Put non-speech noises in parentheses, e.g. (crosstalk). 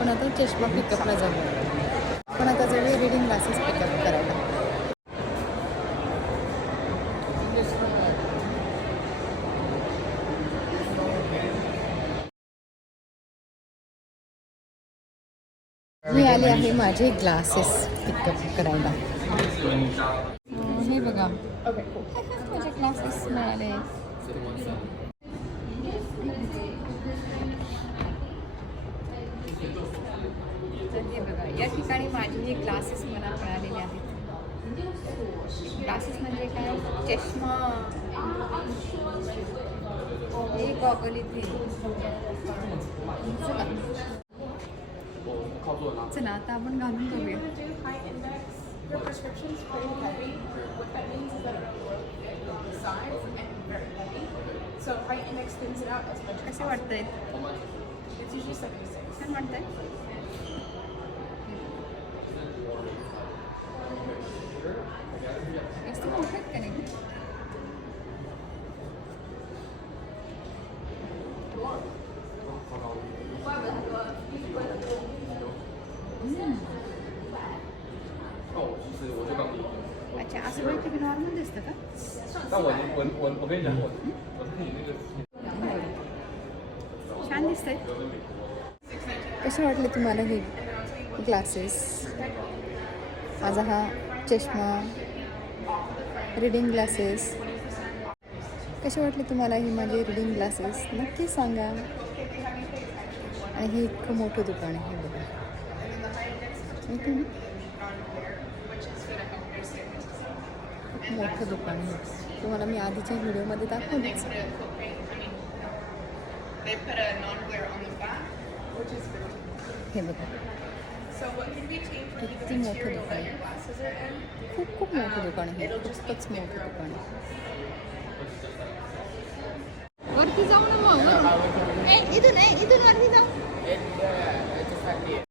आपण आता चष्मा पिकअपला जाऊ आपण आता जाऊया रिडिंग क्लासेस पिकअप करायला. मी आले आहे माझे ग्लासेस पिकअप करायला. हे बघा. (laughs) माझे क्लासेस मिळाले. या ठिकाणी माझे हे ग्लासेस मला मिळालेले आहेत. ग्लासेस म्हणजे काय? चष्मा. हे गॉगल इथे. चला. चला आता आपण घालून high index, your prescription's pretty heavy. जास्त मोठे आहेत का नाही अच्छा असं बघितलं की नॉर्मल दिसतं का 但我我我我跟你讲，我我是你那个。 छान दिसतंय कसे वाटले तुम्हाला हे ग्लासेस माझा हा चष्मा रिडिंग ग्लासेस कसे वाटले तुम्हाला ही माझे रिडिंग ग्लासेस नक्की सांगा. आणि हे इतकं मोठं दुकान आहे हे बघा. खूप मोठं दुकान आहे. तुम्हाला मी आधीच्या व्हिडिओमध्ये दाखवलंच. हे बघा. So what can be changed for किती the मोठं material दुकान that आहे your glasses are in? खूप खूप मोठं दुकान आहे खूपच मोठं दुकान आहे वरती जाऊ ना मग ए, इथून ए, इथून वरती जाऊ